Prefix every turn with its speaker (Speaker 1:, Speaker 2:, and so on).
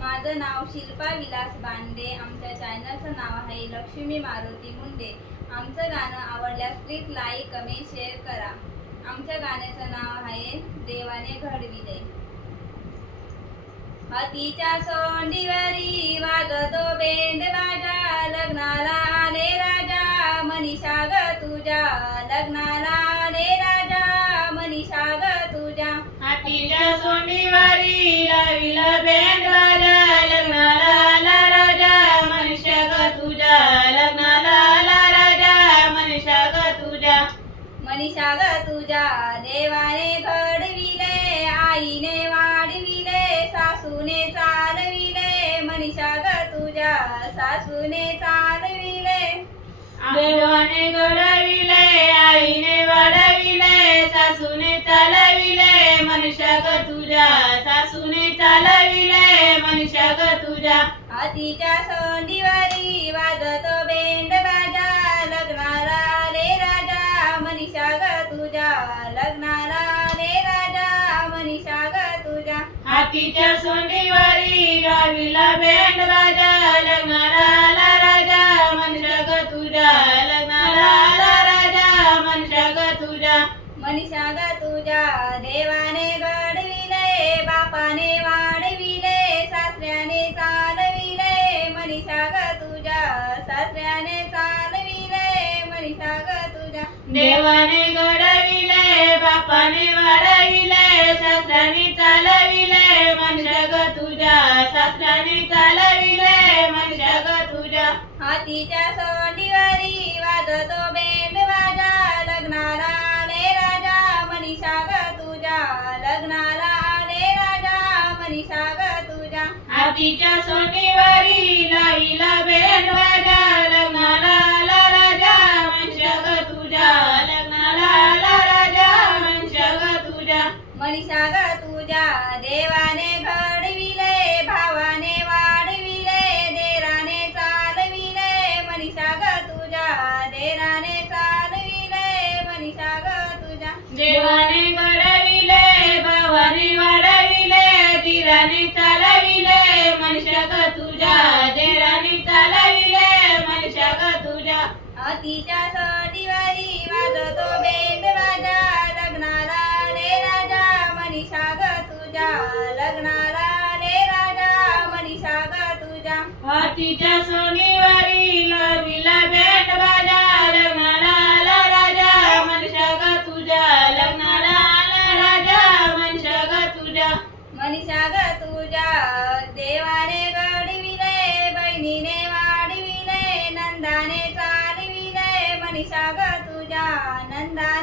Speaker 1: माझं नाव शिल्पा विलास बांडे. आमच्या चॅनलचं नाव आहे लक्ष्मी मारुती मुंडे. आमचं गाणं आवडल्यास प्लीज लाईक कमेंट शेअर करा. आमच्या गाण्याचं नाव आहे देवाने घडविले. हातीच्या सोंडीवरी वाजतो बेंड बाजा लग्नाला आले राजा. मनीषा ग तुझ्या लग्नाला आले राजा. मनीषा ग तुझ्या
Speaker 2: हातीच्या सोंडीवारी लाविला
Speaker 1: मनीषा ग तुझ्या देवाने घडविले आईने वाढविले सासूने चालविले मनीषा ग तुझ्या सासूने चालविले
Speaker 2: देवाने घडविले आईने वाढविले सासूने चालविले मनुष्य ग तुझ्या सासूने चालविले मनुष्य ग तुझ्या
Speaker 1: हातीच्या सोंडीवरी वाजतो आले राजा मनीषा ग तुझ्या
Speaker 2: हातीच्या सोंडीवारी गावीला बँड राजा लग्नाला राजा मनुष्य ग तुझ्या लग्नाला राजा मनुष्य ग तुझ्या
Speaker 1: मनीषा ग तुझ्या देवाने घडविले बापाने वाढविले सासऱ्याने चालविले मनीषा ग तुझ्या सासऱ्याने चालविले मनीषा ग तुझ्या
Speaker 2: देवाने घडविले बापाने वाढविले शास्त्राने चालविले. मनुष्य ग तुझ्या शास्त्राने चालविले. मनुष्य ग तुझ्या.
Speaker 1: हातीच्या सोंडीवरी वाजतो बेंड बाजा. लग्नाला आले राजा मनीषा ग तुझ्या. लग्नाला आले राजा मनीषा ग तुझ्या.
Speaker 2: हातीच्या सोंडीवारी लाईला तुझ्या
Speaker 1: मनीषा ग तुझ्या देवाने घडविले भावाने वाढविले देराने चालविले मनीषा ग तुझ्या देराने चालविले मनीषा ग तुझ्या
Speaker 2: देवाने घडविले भावाने वाढविले धीराने चालविले मनुष्य ग तुझ्या देराने चालविले मनुष्य ग तुझ्या
Speaker 1: हातीच्या
Speaker 2: हातीच्या सोनीवारी लाविला भेट बाजा लग्नाला आला राजा मनुष्य ग तुझ्या. लग्नाला आला राजा मनुष्य ग तुझ्या.
Speaker 1: मनीषा ग तुझ्या. देवाने घडविले बहिणीने वाढविले नंदाने चालविले. मनीषा ग तुझ्या
Speaker 2: नंदा